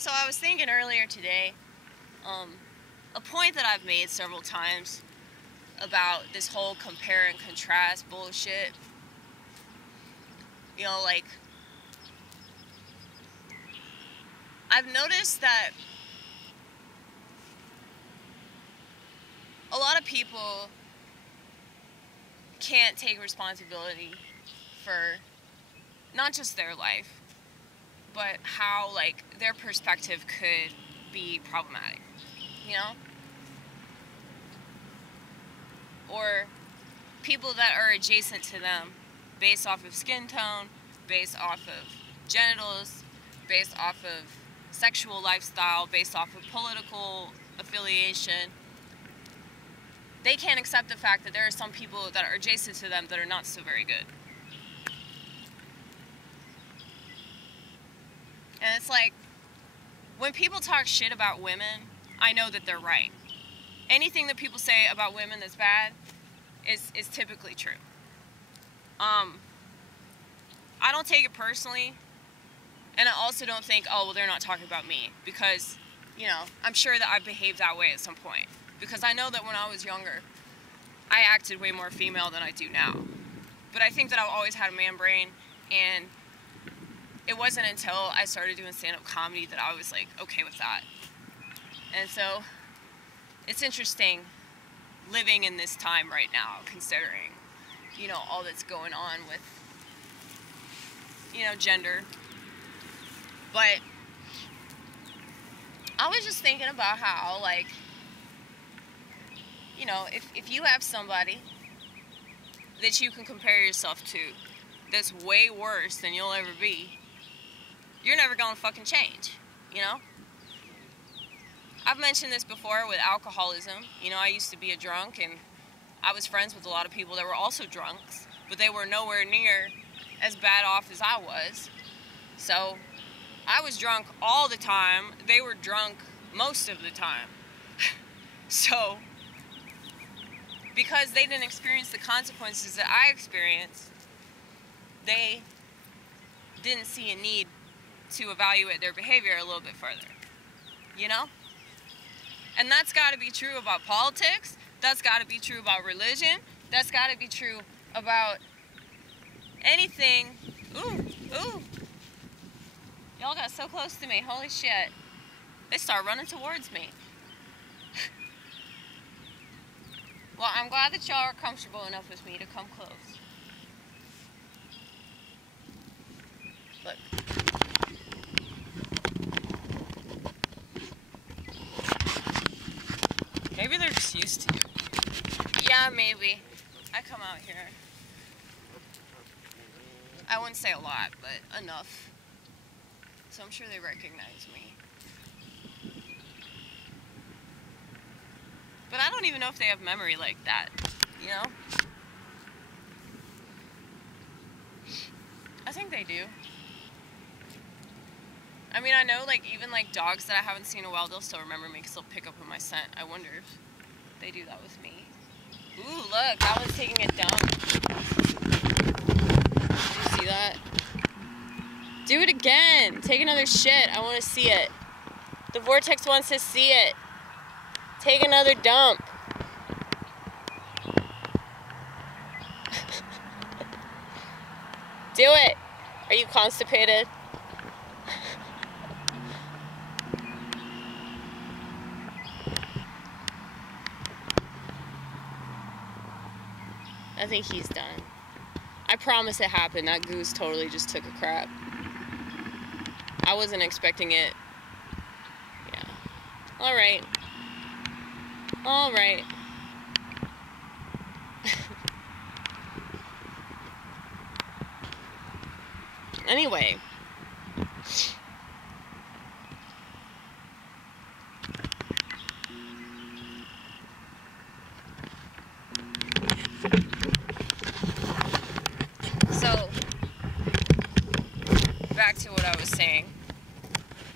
So I was thinking earlier today, a point that I've made several times about this whole compare and contrast bullshit. You know, like, I've noticed that a lot of people can't take responsibility for not just their life, but how, like, their perspective could be problematic, you know? Or people that are adjacent to them based off of skin tone, based off of genitals, based off of sexual lifestyle, based off of political affiliation. They can't accept the fact that there are some people that are adjacent to them that are not so very good. And it's like, when people talk shit about women, I know that they're right. Anything that people say about women that's bad is typically true. I don't take it personally, and I also don't think, oh, well, they're not talking about me, because, you know, I'm sure that I've behaved that way at some point, because I know that when I was younger, I acted way more female than I do now. But I think that I've always had a man brain, and it wasn't until I started doing stand-up comedy that I was, like, okay with that. And so, it's interesting living in this time right now, considering, you know, all that's going on with, you know, gender. But I was just thinking about how, like, you know, if you have somebody that you can compare yourself to that's way worse than you'll ever be, you're never gonna fucking change, you know? I've mentioned this before with alcoholism. You know, I used to be a drunk, and I was friends with a lot of people that were also drunks, but they were nowhere near as bad off as I was. So I was drunk all the time. They were drunk most of the time. So because they didn't experience the consequences that I experienced, they didn't see a need to evaluate their behavior a little bit further, you know? And that's got to be true about politics. That's got to be true about religion. That's got to be true about anything. Ooh, ooh. Y'all got so close to me. Holy shit. They start running towards me. Well, I'm glad that y'all are comfortable enough with me to come close. Look. Maybe they're just used to you. Yeah, maybe. I come out here. I wouldn't say a lot, but enough. So I'm sure they recognize me. But I don't even know if they have memory like that, you know? I think they do. I mean, I know, like, even, like, dogs that I haven't seen in a while, they'll still remember me because they'll pick up on my scent. I wonder if they do that with me. Ooh, look, that one's taking it down. Did you see that? Do it again. Take another shit. I want to see it. The vortex wants to see it. Take another dump. Do it. Are you constipated? I think he's done. I promise it happened. That goose totally just took a crap. I wasn't expecting it. Yeah. Alright. Alright. Anyway. So, back to what I was saying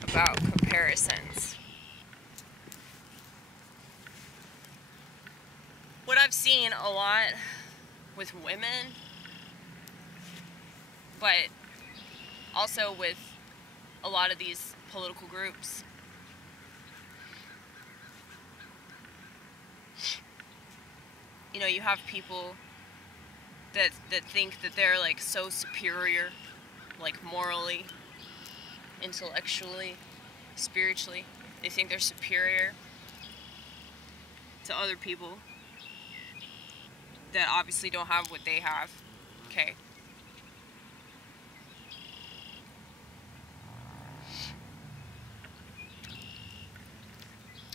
about comparisons. What I've seen a lot with women, but also with a lot of these political groups. You know, you have people that think that they're like so superior, like morally, intellectually, spiritually. They think they're superior to other people that obviously don't have what they have. Okay.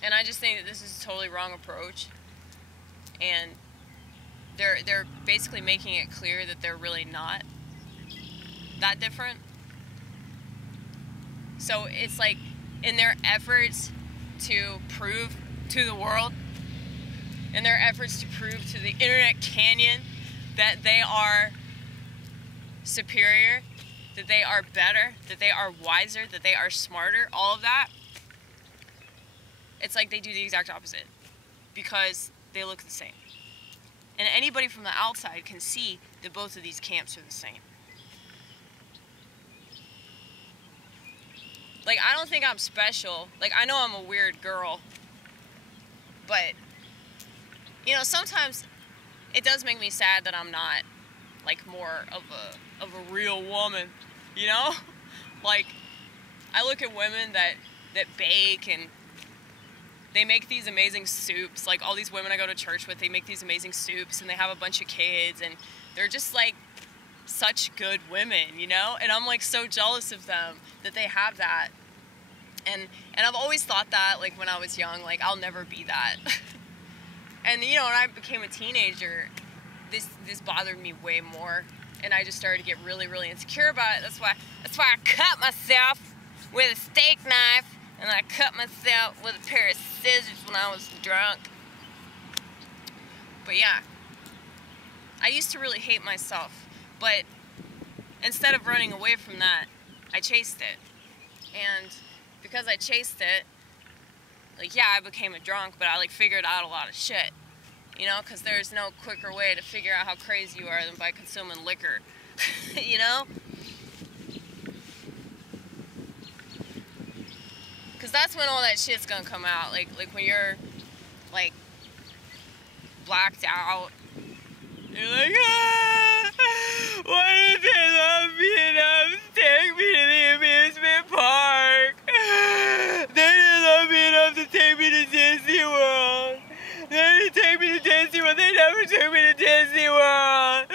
And I just think that this is a totally wrong approach. And they're basically making it clear that they're really not that different. So it's like in their efforts to prove to the world, in their efforts to prove to the internet canyon that they are superior, that they are better, that they are wiser, that they are smarter, all of that, it's like they do the exact opposite because they look the same. And anybody from the outside can see that both of these camps are the same. Like, I don't think I'm special. Like, I know I'm a weird girl. But, you know, sometimes it does make me sad that I'm not, like, more of a real woman, you know? Like, I look at women that bake and they make these amazing soups. Like, all these women I go to church with, they make these amazing soups, and they have a bunch of kids, and they're just, like, such good women, you know? And I'm, like, so jealous of them that they have that. And I've always thought that, like, when I was young, like, I'll never be that. And, you know, when I became a teenager, this bothered me way more, and I just started to get really, really insecure about it. That's why I cut myself with a steak knife. And I cut myself with a pair of scissors when I was drunk. But yeah, I used to really hate myself. But instead of running away from that, I chased it. And because I chased it, like, yeah, I became a drunk, but I, like, figured out a lot of shit. You know, because there's no quicker way to figure out how crazy you are than by consuming liquor. You know? Because that's when all that shit's gonna come out. Like when you're, like, blacked out. You're like, ah, why did they love me enough to take me to the amusement park? They didn't love me enough to take me to Disney World. They didn't take me to Disney World. They never took me to Disney World.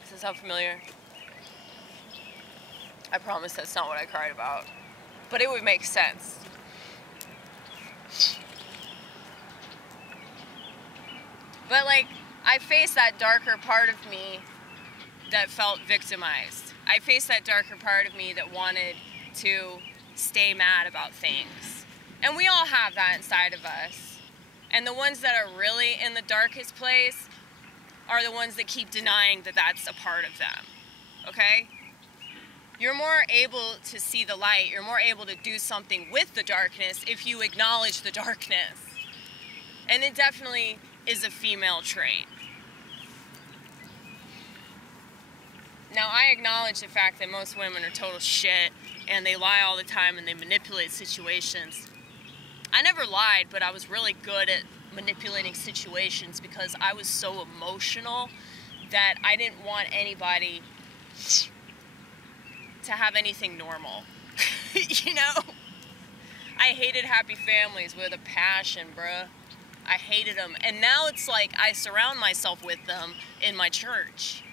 Does this sound familiar? I promise that's not what I cried about. But it would make sense. But, like, I faced that darker part of me that felt victimized. I faced that darker part of me that wanted to stay mad about things. And we all have that inside of us. And the ones that are really in the darkest place are the ones that keep denying that that's a part of them. Okay? You're more able to see the light. You're more able to do something with the darkness if you acknowledge the darkness. And it definitely is a female trait. Now, I acknowledge the fact that most women are total shit, and they lie all the time, and they manipulate situations. I never lied, but I was really good at manipulating situations because I was so emotional that I didn't want anybody to have anything normal. You know? I hated happy families with a passion, bruh. I hated them. And now it's like I surround myself with them in my church.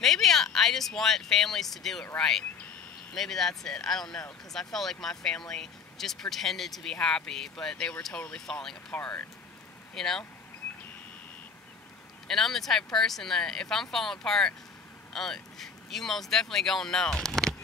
Maybe I just want families to do it right. Maybe that's it. I don't know. Because I felt like my family just pretended to be happy, but they were totally falling apart. You know? And I'm the type of person that if I'm falling apart, you most definitely gonna know.